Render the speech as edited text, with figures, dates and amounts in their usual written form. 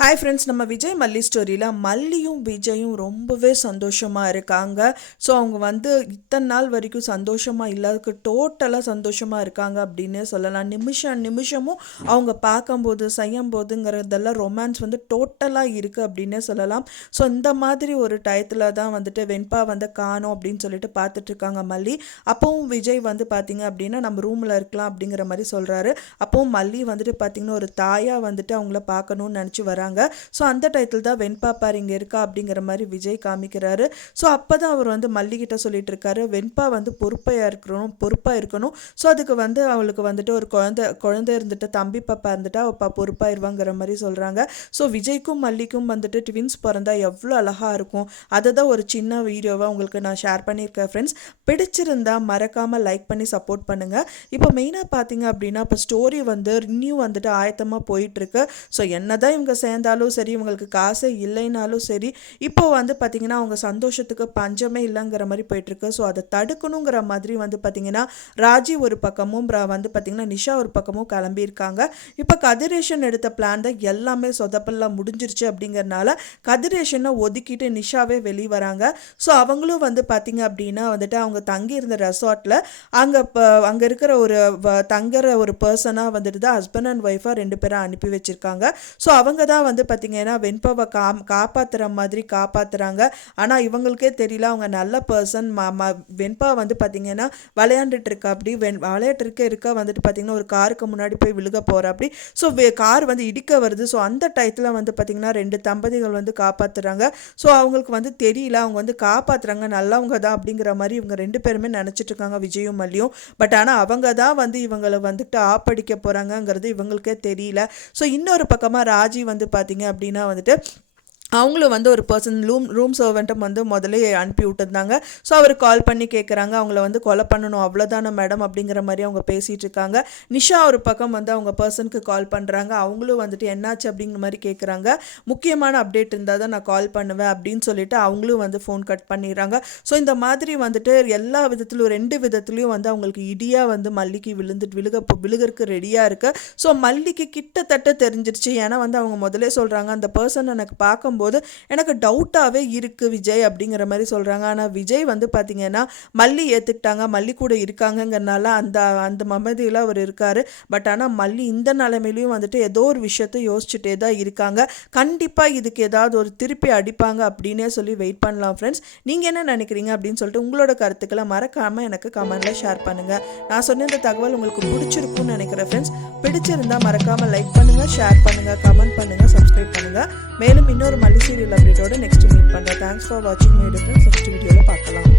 Hi friends, நம்ம விஜய் மல்லி ஸ்டோரியில் மல்லியும் விஜயும் ரொம்பவே சந்தோஷமாக இருக்காங்க. ஸோ அவங்க வந்து இத்தனை நாள் வரைக்கும் சந்தோஷமாக இல்லாததுக்கு டோட்டலாக சந்தோஷமாக இருக்காங்க அப்படின்னு சொல்லலாம். நிமிஷமும் அவங்க பார்க்கும்போது செய்யும் போதுங்கிறதெல்லாம் ரொமான்ஸ் வந்து டோட்டலாக இருக்குது அப்படின்னே சொல்லலாம். ஸோ இந்த மாதிரி ஒரு டயத்தில் தான் வந்துட்டு வெண்பா வந்து காணோம் அப்படின்னு சொல்லிட்டு பார்த்துட்ருக்காங்க மல்லி. அப்போவும் விஜய் வந்து பார்த்திங்க அப்படின்னா நம்ம ரூமில் இருக்கலாம் அப்படிங்கிற மாதிரி சொல்கிறாரு. அப்போவும் மல்லி வந்துட்டு பார்த்திங்கன்னா ஒரு தாயாக வந்துட்டு அவங்கள பார்க்கணும்னு நினச்சி வராங்க. ஸோ அந்த டைட்டில் தான் வெண்பா பார் இங்கே இருக்கா அப்படிங்கிற மாதிரி விஜய் காமிக்கிறாரு. ஸோ அப்போ தான் அவர் வந்து மல்லிகிட்ட சொல்லிட்டு இருக்காரு, வெண்பா வந்து பொறுப்பாக இருக்கணும். ஸோ அதுக்கு வந்து அவளுக்கு வந்துட்டு ஒரு குழந்தை இருந்துட்டு தம்பி பாப்பா இருந்துட்டா அவள் பொறுப்பாயிருவாங்கிற மாதிரி சொல்கிறாங்க. ஸோ விஜய்க்கும் மல்லிக்கும் வந்துட்டு ட்வின்ஸ் பிறந்தா எவ்வளோ அழகாக இருக்கும். அதை தான் ஒரு சின்ன வீடியோவை உங்களுக்கு நான் ஷேர் பண்ணியிருக்கேன் ஃப்ரெண்ட்ஸ். பிடிச்சிருந்தா மறக்காமல் லைக் பண்ணி சப்போர்ட் பண்ணுங்கள். இப்போ மெயினாக பார்த்தீங்க அப்படின்னா இப்போ ஸ்டோரி வந்து இன்னும் வந்துட்டு ஆயத்தமாக போயிட்டுருக்கு. ஸோ என்னதான் இவங்க சேர்ந்தாலும் சரி, இவங்களுக்கு காசே இல்லைனாலும் சரி, இப்போ வந்து பார்த்திங்கன்னா அவங்க சந்தோஷத்துக்கு பஞ்சமே இல்லைங்கிற மாதிரி போயிட்டுருக்கு. ஸோ அதை தடுக்கணுங்கிற மாதிரி வந்து பார்த்திங்கன்னா ராஜி ஒரு பக்கமும் வந்து பார்த்திங்கன்னா நிஷா ஒரு பக்கமும் கிளம்பியிருக்காங்க. இப்போ கதிரேஷன் எடுத்த பிளான் தான் எல்லாமே சொதப்பெல்லாம் முடிஞ்சிருச்சு அப்படிங்கிறனால கதிரேஷனை ஒதுக்கிட்டு நிஷாவே வெளியே வராங்க. ஸோ அவங்களும் வந்து பார்த்திங்க அப்படின்னா வந்துட்டு அவங்க தங்கி இருந்த ரெசார்ட்டில் அங்கே இருக்கிற தங்குற ஒரு பர்சனாக வந்துட்டு தான் ஹஸ்பண்ட் அண்ட் ஒய்ஃபாக 2 பேரை அனுப்பி வச்சுருக்காங்க. ஸோ அவங்க தான் வந்து பார்த்திங்கன்னா வெண்பாவை காப்பாற்றுற மாதிரி காப்பாற்றுறாங்க. ஆனால் இவங்களுக்கே தெரியல அவங்க நல்ல பர்சன். வெண்பா வந்து பார்த்திங்கன்னா விளையாண்டுட்டு இருக்க வந்துட்டு பார்த்திங்கன்னா ஒரு காருக்கு முன்னாடி போய் விழுக போகிற அப்படி. ஸோ கார் வந்து இடிக்க வருது. ஸோ அந்த டயத்தில் வந்து பார்த்திங்கன்னா 2 தம்பதிகள் வந்து காப்பாற்றுறாங்க. ஸோ அவங்களுக்கு வந்து தெரியல அவங்க வந்து காப்பாற்றுறாங்க நல்லவங்க தான் அப்படிங்கிற மாதிரி இவங்க 2 பேருமே நினச்சிட்டு இருக்காங்க, விஜயும் மல்லியும். பட் ஆனால் அவங்க தான் வந்து இவங்களை வந்துட்டு ஆப்படிக்க போகிறாங்கங்கிறது இவங்களுக்கே தெரியல. ஸோ இன்னொரு பக்கமாக ராஜி வந்து பார்த்திங்க அப்படின்னா வந்துட்டு அவங்களும் வந்து ஒரு பர்சன் ரூம் சர்வெண்ட்டும் வந்து முதலே அனுப்பி விட்டுருந்தாங்க. ஸோ அவர் கால் பண்ணி கேட்குறாங்க, அவங்கள வந்து கொலை பண்ணணும் அவ்வளோதானே மேடம் அப்படிங்கிற மாதிரி அவங்க பேசிகிட்டு இருக்காங்க. நிஷா ஒரு பக்கம் வந்து அவங்க பர்சனுக்கு கால் பண்ணுறாங்க. அவங்களும் வந்துட்டு என்னாச்சு அப்படிங்கிற மாதிரி கேட்குறாங்க. முக்கியமான அப்டேட் இருந்தால் தான் நான் கால் பண்ணுவேன் அப்படின்னு சொல்லிட்டு அவங்களும் வந்து ஃபோன் கட் பண்ணிடுறாங்க. ஸோ இந்த மாதிரி வந்துட்டு எல்லா விதத்துலையும் 2 விதத்துலையும் வந்து அவங்களுக்கு இடியாக வந்து மல்லிக்கு விழுகிறதுக்கு ரெடியாக இருக்குது. ஸோ மல்லிக்கு கிட்டத்தட்ட தெரிஞ்சிருச்சு. ஏன்னா வந்து அவங்க முதலே சொல்கிறாங்க, அந்த பர்சன் எனக்கு பார்க்க போது எனக்கு டவுட்டாகவே இருக்குது விஜய் அப்படிங்கிற மாதிரி சொல்கிறாங்க. ஆனால் விஜய் வந்து பார்த்திங்கன்னா மல்லி ஏற்றுக்கிட்டாங்க, மல்லி கூட இருக்காங்கங்கிறனால அந்த மமதியில் அவர் இருக்கார். பட் ஆனால் மல்லி இந்த நிலைமையிலையும் வந்துட்டு ஏதோ ஒரு விஷயத்தை யோசிச்சுட்டே தான் இருக்காங்க. கண்டிப்பாக இதுக்கு ஏதாவது ஒரு திருப்பி அடிப்பாங்க அப்படின்னே சொல்லி வெயிட் பண்ணலாம் ஃப்ரெண்ட்ஸ். நீங்கள் என்ன நினைக்கிறீங்க அப்படின்னு சொல்லிட்டு உங்களோட கருத்துக்களை மறக்காமல் எனக்கு கமெண்டில் ஷேர் பண்ணுங்கள். நான் சொன்ன இந்த தகவல் உங்களுக்கு பிடிச்சிருக்குன்னு நினைக்கிறேன் ஃப்ரெண்ட்ஸ். பிடிச்சிருந்தால் மறக்காமல் லைக் பண்ணுங்கள், ஷேர் பண்ணுங்கள், கமெண்ட் பண்ணுங்கள், சப்ஸ்கிரைப் பண்ணுங்கள். மேலும் இன்னொரு மல்லி சீரியல் அப்டேட்டோட நெக்ஸ்ட் மீட் பண்ணுறேன். தேங்க்ஸ் ஃபார் வாட்சிங் மை டிஃப்ரெண்ட்ஸ். நெக்ஸ்ட் வீடியோவில் பார்க்கலாம்.